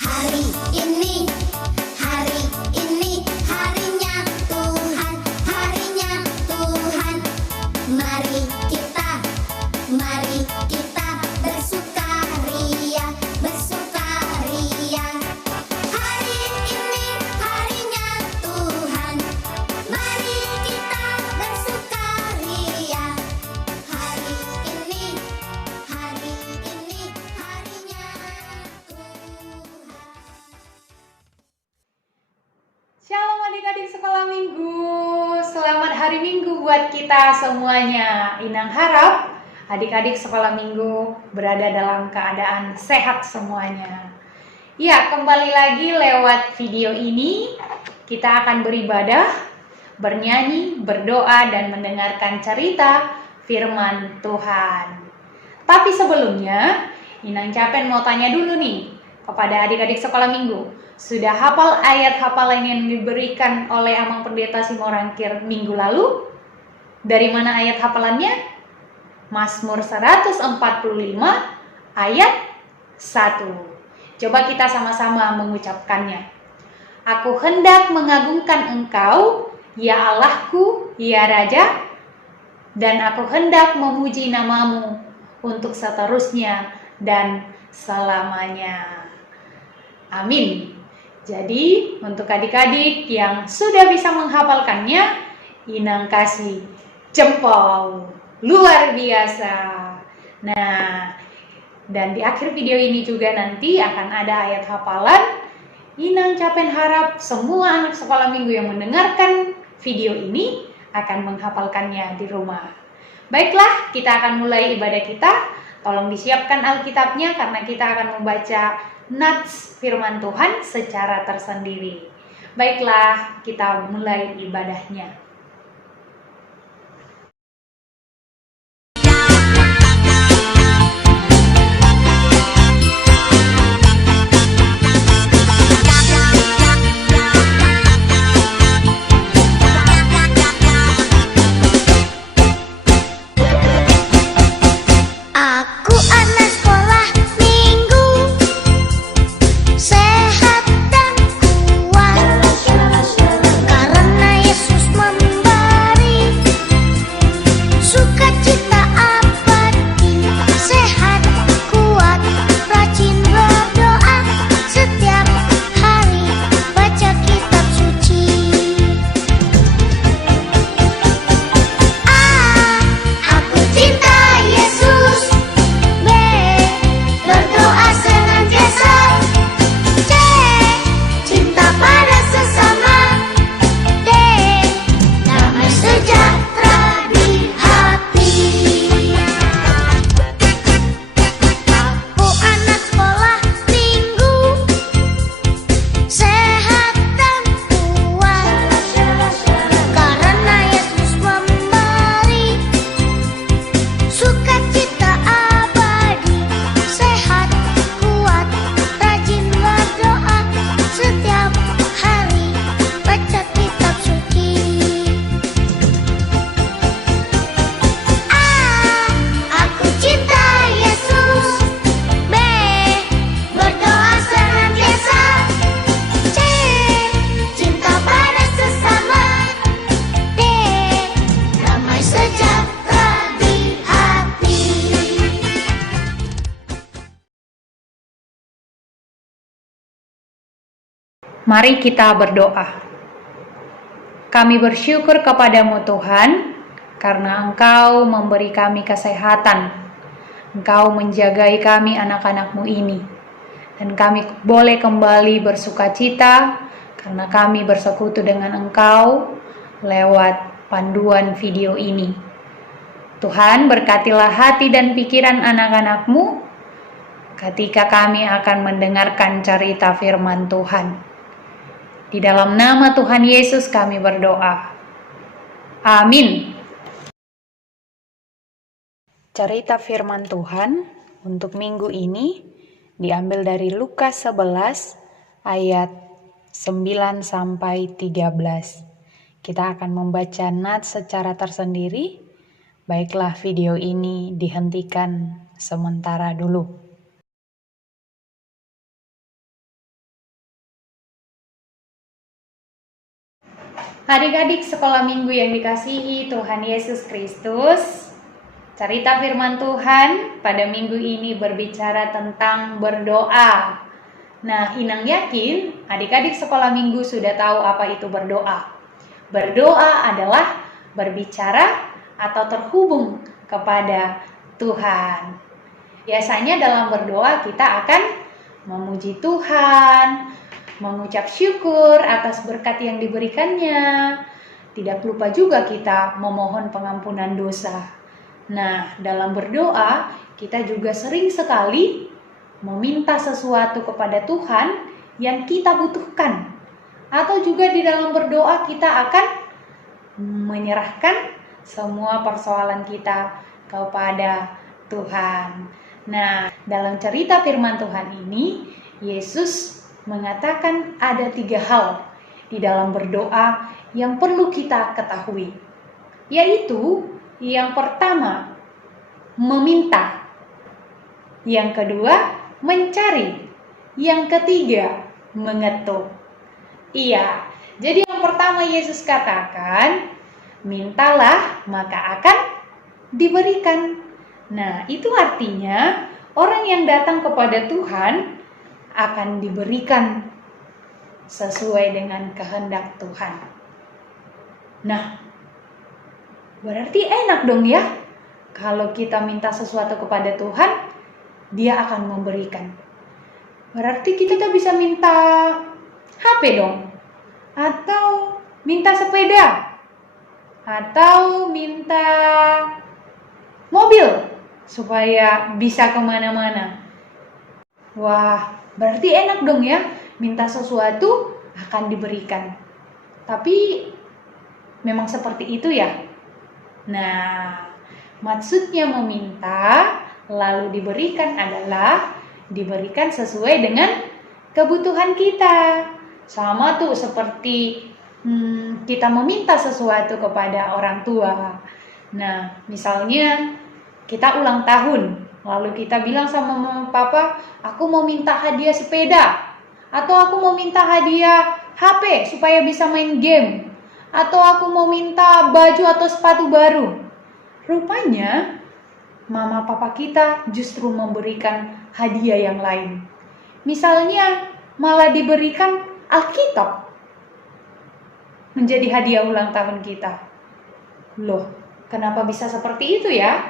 Hari ini, hari ini, harinya Tuhan, harinya Tuhan. Mari kita bersukaria, bersukaria. Hari ini, harinya Tuhan. Mari kita bersukaria. Hari ini, harinya Tuhan. Shalom adik-adik sekolah minggu, selamat hari minggu buat kita semuanya. Inang harap adik-adik sekolah minggu berada dalam keadaan sehat semuanya. Ya, kembali lagi lewat video ini kita akan beribadah, bernyanyi, berdoa, dan mendengarkan cerita firman Tuhan. Tapi sebelumnya, Inang Capen mau tanya dulu nih kepada adik-adik sekolah minggu. Sudah hafal ayat hafalan yang diberikan oleh Amang Pendeta Simorangkir minggu lalu? Dari mana ayat hafalannya? Mazmur 145 ayat 1. Coba kita sama-sama mengucapkannya. Aku hendak mengagungkan Engkau, ya Allahku, ya Raja, dan aku hendak memuji namamu untuk seterusnya dan selamanya. Amin. Jadi, untuk adik-adik yang sudah bisa menghafalkannya, Inang kasih jempol. Luar biasa. Nah, dan di akhir video ini juga nanti akan ada ayat hafalan. Inang Capen harap semua anak sekolah minggu yang mendengarkan video ini akan menghafalkannya di rumah. Baiklah, kita akan mulai ibadah kita. Tolong disiapkan Alkitabnya karena kita akan membaca nats firman Tuhan secara tersendiri. Baiklah, kita mulai ibadahnya. Aku anak sekolah minggu, sehat dan kuat, karena Yesus memberi sukacita abadi. Sehat, kuat, rajin berdoa, setiap hari baca kitab suci. Aku cinta Yesus. B, berdoa senantiasa. C, cinta pada sesama. D, damai sejahtera di hati. Aku anak sekolah minggu, sehat dan kuat, karena Yesus memberi sukacita abadi. Sehat, kuat, rajin berdoa, setiap hari baca kitab suci. Aku cinta Yesus. B, berdoa senantiasa. C, cinta pada sesama. D, damai sejahtera di hati. Mari kita berdoa. Kami bersyukur kepadamu Tuhan, karena Engkau memberi kami kesehatan. Engkau menjagai kami anak-anak-Mu ini. Dan kami boleh kembali bersukacita, karena kami bersekutu dengan Engkau lewat panduan video ini. Tuhan, berkatilah hati dan pikiran anak-anak-Mu ketika kami akan mendengarkan cerita firman Tuhan. Di dalam nama Tuhan Yesus kami berdoa. Amin. Cerita firman Tuhan untuk minggu ini diambil dari Lukas 11 ayat 9 sampai 13. Kita akan membaca nats secara tersendiri. Baiklah, video ini dihentikan sementara dulu. Adik-adik sekolah minggu yang dikasihi Tuhan Yesus Kristus, cerita firman Tuhan pada minggu ini berbicara tentang berdoa. Nah, Inang yakin adik-adik sekolah minggu sudah tahu apa itu berdoa. Berdoa adalah berbicara atau terhubung kepada Tuhan. Biasanya dalam berdoa kita akan memuji Tuhan, mengucap syukur atas berkat yang diberikannya. Tidak lupa juga kita memohon pengampunan dosa. Nah, dalam berdoa kita juga sering sekali meminta sesuatu kepada Tuhan yang kita butuhkan. Atau juga di dalam berdoa kita akan menyerahkan semua persoalan kita kepada Tuhan. Nah, dalam cerita firman Tuhan ini, Yesus mengatakan ada 3 hal di dalam berdoa yang perlu kita ketahui. Yaitu, yang pertama, meminta. Yang kedua, mencari. Yang ketiga, mengetuk. Iya, jadi yang pertama Yesus katakan, mintalah maka akan diberikan. Nah, itu artinya orang yang datang kepada Tuhan akan diberikan sesuai dengan kehendak Tuhan. Nah, berarti enak dong ya, kalau kita minta sesuatu kepada Tuhan, Dia akan memberikan. Berarti kita bisa minta HP dong, atau minta sepeda, atau minta mobil supaya bisa kemana-mana. Wah, berarti enak dong ya, minta sesuatu akan diberikan. Tapi memang seperti itu ya. Nah, maksudnya meminta lalu diberikan adalah diberikan sesuai dengan kebutuhan kita. Sama tuh seperti kita meminta sesuatu kepada orang tua. Nah, misalnya kita ulang tahun, lalu kita bilang sama mama papa, aku mau minta hadiah sepeda, atau aku mau minta hadiah HP supaya bisa main game, atau aku mau minta baju atau sepatu baru. Rupanya mama papa kita justru memberikan hadiah yang lain. Misalnya malah diberikan Alkitab menjadi hadiah ulang tahun kita. Loh, kenapa bisa seperti itu ya?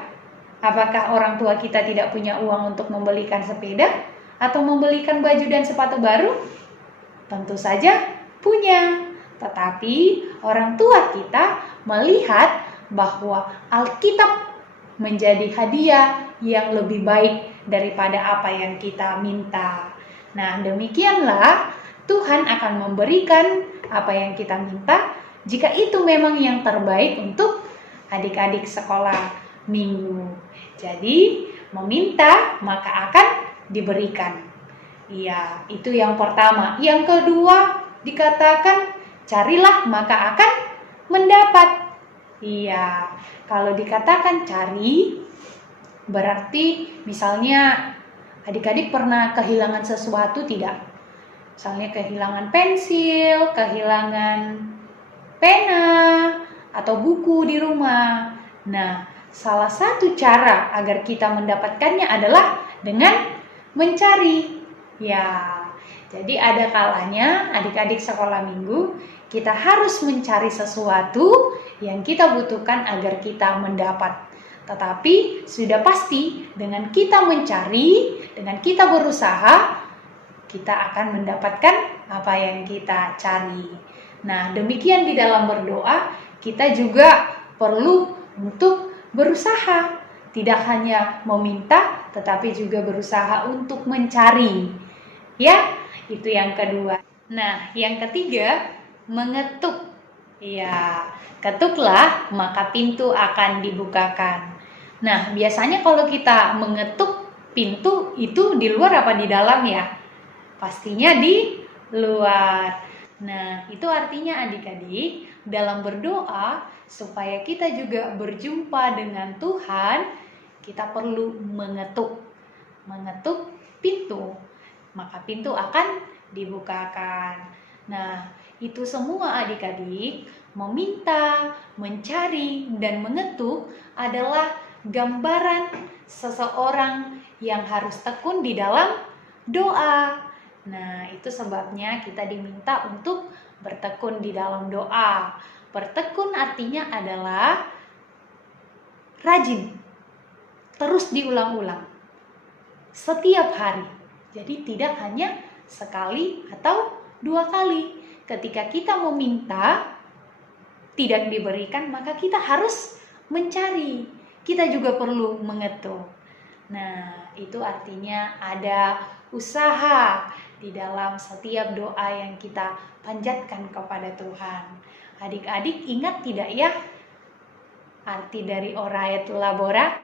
Apakah orang tua kita tidak punya uang untuk membelikan sepeda atau membelikan baju dan sepatu baru? Tentu saja punya. Tetapi orang tua kita melihat bahwa Alkitab menjadi hadiah yang lebih baik daripada apa yang kita minta. Nah, demikianlah Tuhan akan memberikan apa yang kita minta jika itu memang yang terbaik untuk adik-adik sekolah minggu. Jadi, meminta maka akan diberikan. Iya, itu yang pertama. Yang kedua, dikatakan carilah maka akan mendapat. Iya, kalau dikatakan cari, berarti misalnya adik-adik pernah kehilangan sesuatu tidak? Misalnya kehilangan pensil, kehilangan pena, atau buku di rumah. Nah, salah satu cara agar kita mendapatkannya adalah dengan mencari. Ya, jadi ada kalanya adik-adik sekolah minggu, kita harus mencari sesuatu yang kita butuhkan agar kita mendapat. Tetapi sudah pasti dengan kita mencari, dengan kita berusaha, kita akan mendapatkan apa yang kita cari. Nah, demikian di dalam berdoa, kita juga perlu untuk berusaha. Tidak hanya meminta, tetapi juga berusaha untuk mencari. Ya, itu yang kedua. Nah, yang ketiga, mengetuk. Ya, ketuklah maka pintu akan dibukakan. Nah, biasanya kalau kita mengetuk pintu itu di luar apa di dalam ya? Pastinya di luar. Nah, itu artinya adik-adik dalam berdoa supaya kita juga berjumpa dengan Tuhan, kita perlu mengetuk. Mengetuk pintu, maka pintu akan dibukakan. Nah, itu semua adik-adik, meminta, mencari, dan mengetuk adalah gambaran seseorang yang harus tekun di dalam doa. Nah, itu sebabnya kita diminta untuk bertekun di dalam doa. Bertekun artinya adalah rajin, terus diulang-ulang, setiap hari. Jadi tidak hanya sekali atau 2 kali. Ketika kita meminta, tidak diberikan, maka kita harus mencari. Kita juga perlu mengetuk. Nah, itu artinya ada usaha di dalam setiap doa yang kita panjatkan kepada Tuhan. Adik-adik ingat tidak ya arti dari oraet labora?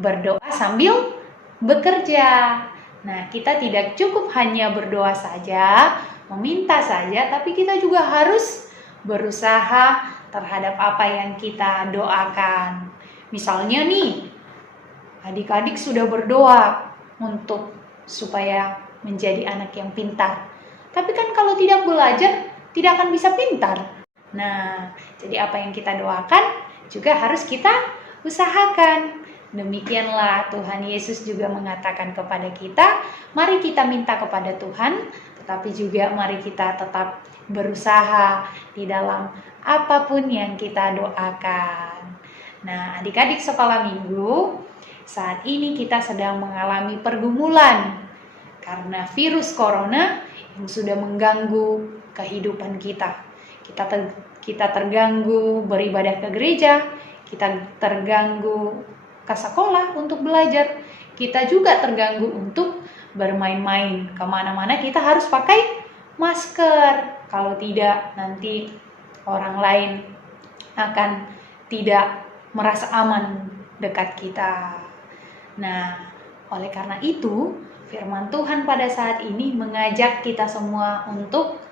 Berdoa sambil bekerja. Nah, kita tidak cukup hanya berdoa saja, meminta saja, tapi kita juga harus berusaha terhadap apa yang kita doakan. Misalnya nih, adik-adik sudah berdoa untuk supaya menjadi anak yang pintar. Tapi kan kalau tidak belajar, tidak akan bisa pintar. Nah, jadi apa yang kita doakan juga harus kita usahakan. Demikianlah Tuhan Yesus juga mengatakan kepada kita, mari kita minta kepada Tuhan, tetapi juga mari kita tetap berusaha di dalam apapun yang kita doakan. Nah, adik-adik sekolah minggu, saat ini kita sedang mengalami pergumulan karena virus corona yang sudah mengganggu kehidupan kita. Kita terganggu beribadah ke gereja, kita terganggu ke sekolah untuk belajar, kita juga terganggu untuk bermain-main. Kemana-mana kita harus pakai masker. Kalau tidak, nanti orang lain akan tidak merasa aman dekat kita. Nah, oleh karena itu, firman Tuhan pada saat ini mengajak kita semua untuk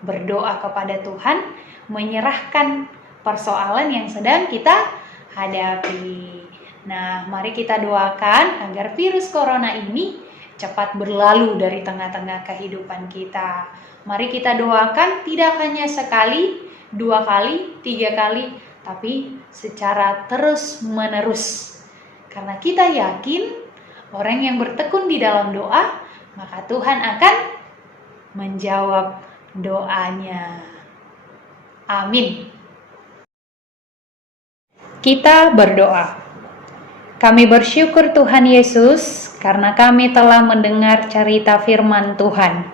berdoa kepada Tuhan, menyerahkan persoalan yang sedang kita hadapi. Nah, mari kita doakan agar virus corona ini cepat berlalu dari tengah-tengah kehidupan kita. Mari kita doakan tidak hanya sekali, 2 kali, 3 kali, tapi secara terus-menerus. Karena kita yakin orang yang bertekun di dalam doa, maka Tuhan akan menjawab doanya. Amin. Kita berdoa. Kami bersyukur Tuhan Yesus karena kami telah mendengar cerita firman Tuhan.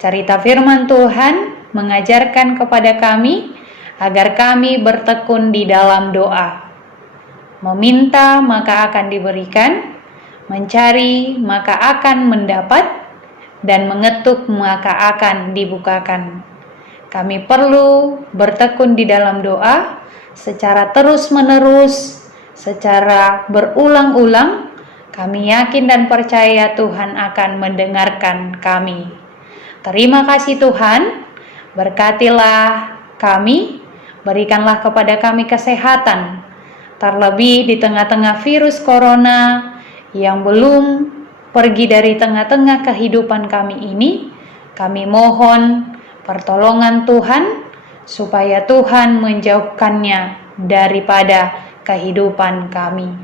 Cerita firman Tuhan mengajarkan kepada kami agar kami bertekun di dalam doa. Meminta maka akan diberikan, mencari maka akan mendapat, dan mengetuk maka akan dibukakan. Kami perlu bertekun di dalam doa secara terus-menerus, secara berulang-ulang. Kami yakin dan percaya Tuhan akan mendengarkan kami. Terima kasih Tuhan, berkatilah kami, berikanlah kepada kami kesehatan, terlebih di tengah-tengah virus corona yang belum pergi dari tengah-tengah kehidupan kami ini. Kami mohon pertolongan Tuhan, supaya Tuhan menjauhkannya daripada kehidupan kami.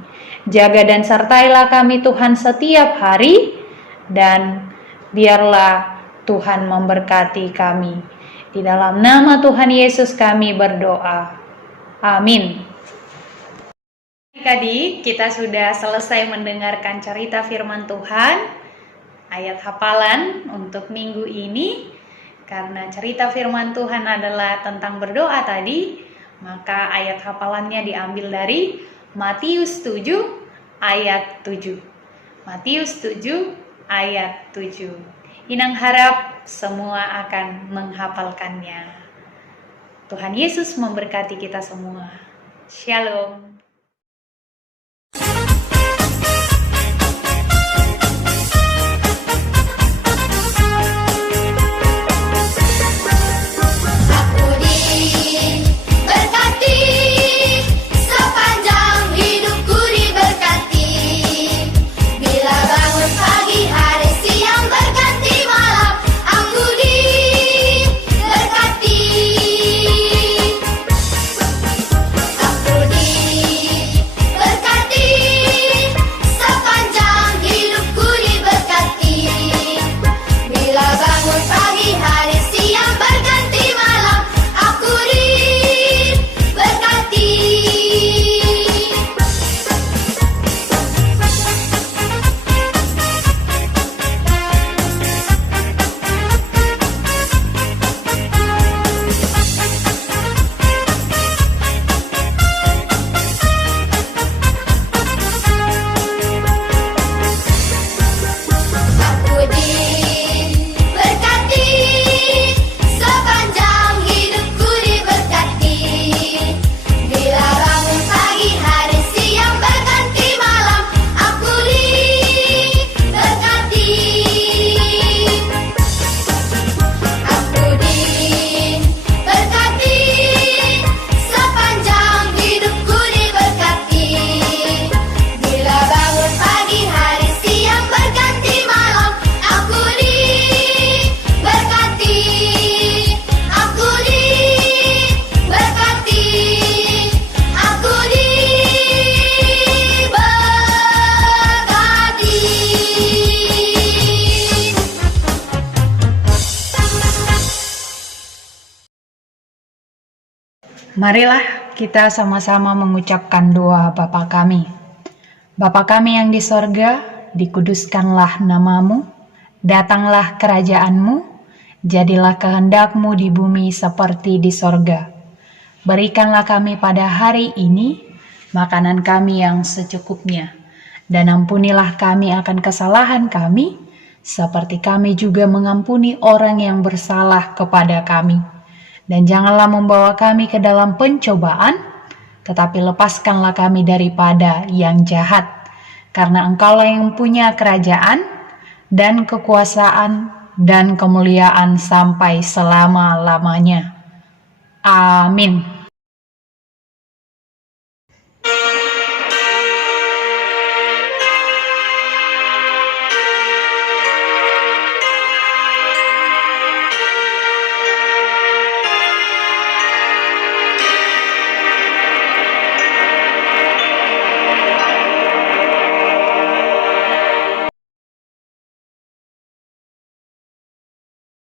Jaga dan sertailah kami Tuhan setiap hari, dan biarlah Tuhan memberkati kami. Di dalam nama Tuhan Yesus kami berdoa. Amin. Adik-adik, kita sudah selesai mendengarkan cerita firman Tuhan, ayat hafalan untuk minggu ini. Karena cerita firman Tuhan adalah tentang berdoa tadi, maka ayat hafalannya diambil dari Matius 7 ayat 7. Matius 7 ayat 7. Inang harap semua akan menghafalkannya. Tuhan Yesus memberkati kita semua. Shalom. Bila bangun pagi hari siang berganti malam, aku Marilah kita sama-sama mengucapkan doa Bapa kami. Bapa kami yang di sorga, dikuduskanlah namamu, datanglah kerajaanmu, jadilah kehendakmu di bumi seperti di sorga. Berikanlah kami pada hari ini makanan kami yang secukupnya, dan ampunilah kami akan kesalahan kami, seperti kami juga mengampuni orang yang bersalah kepada kami. Dan janganlah membawa kami ke dalam pencobaan, tetapi lepaskanlah kami daripada yang jahat. Karena Engkaulah yang punya kerajaan, dan kekuasaan, dan kemuliaan sampai selama-lamanya. Amin.